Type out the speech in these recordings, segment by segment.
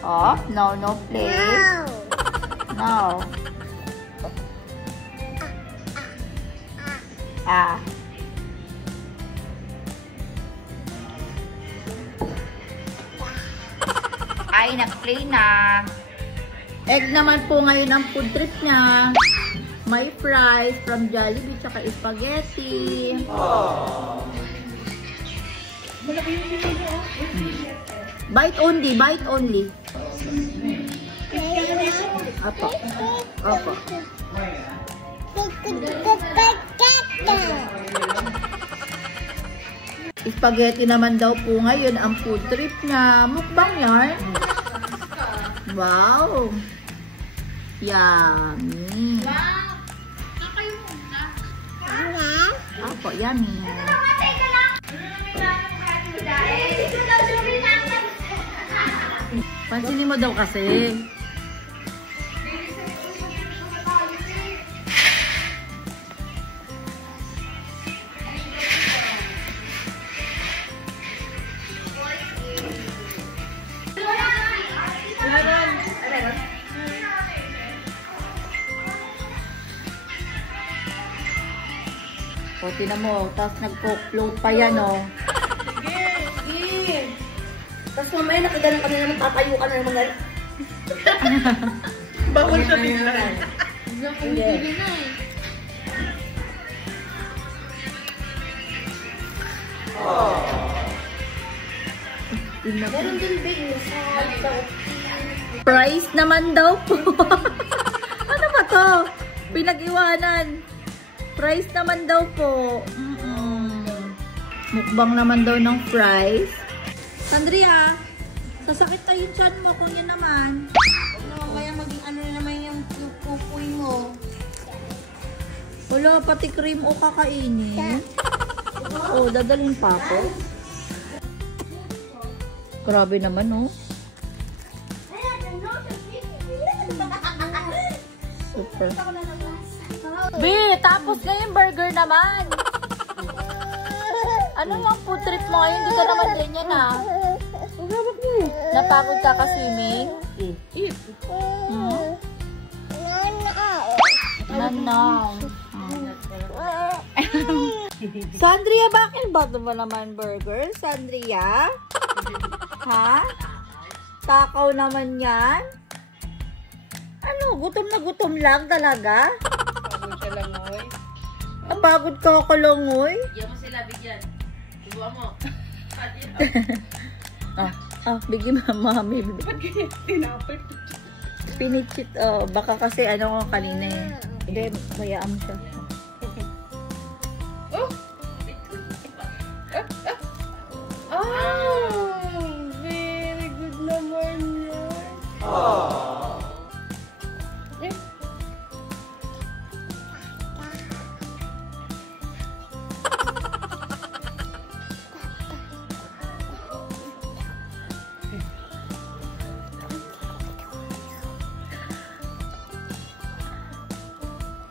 Oh, no play. No. Ay, nag-play na. Egg naman po ngayon ang food trip niya. May fries from Jollibee tsaka spaghetti. Bite only, bite only. Apo. Apo. Spaghetti naman daw po ngayon ang food trip niya. Mukbang yan. Wow. Yummy. Apo, yummy. Pansinin mo daw kasi. O, tinan mo. Tapos nagpo-float pa yan, o. Sige. Tapos mamaya nakagalang kami naman, tatayo ka na naman. Bawal siya bigla. Hindi na eh. Meron din big. Price naman daw po. Ano ba to? Pinag-iwanan. Price naman daw po. Mukbang naman daw ng fries. Sandria, sasakit tayo yung chan mo kung yun naman. Kaya maging ano na naman yung pupuy mo. Wala, pati cream o kakainin. Oh, dadalhin pa ako. Grabe naman, oh. Super. Be, tapos ngayon burger naman. Ano yung food trip mo ngayon? Hindi ka naman din yan, ah. Napagod ka ka-swimming? No. Sandria, bakit ba ito ba naman burger? Sandria? Ha? Takaw naman yan? Ano? Gutom na gutom lang talaga? Pagod siya lang, oy. Napagod ka ako lang, oy. Bigyan mo sila, bigyan. Subuhan mo. Bigyan mo, mami. Tinapit. Pinichit, baka kasi ano ko kanina eh. Hindi, mayaan mo siya. Very good naman yan.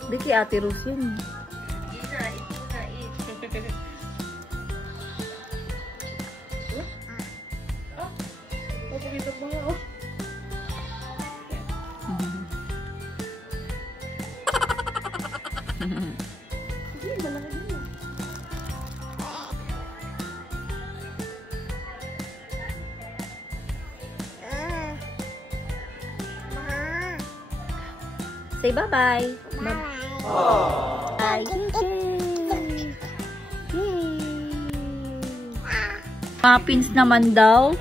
Di kay Ate Rose yun. Say bye-bye. Bye. Muffins naman daw.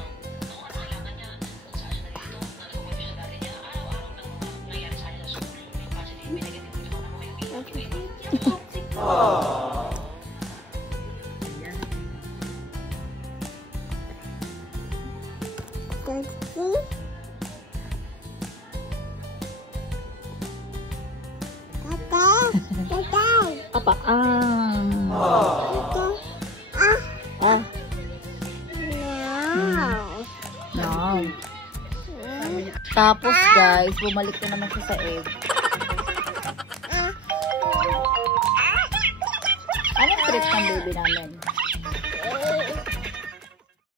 Apa? No. Tapos guys, bumalik na naman siya sa egg. Anong trip ng baby namin?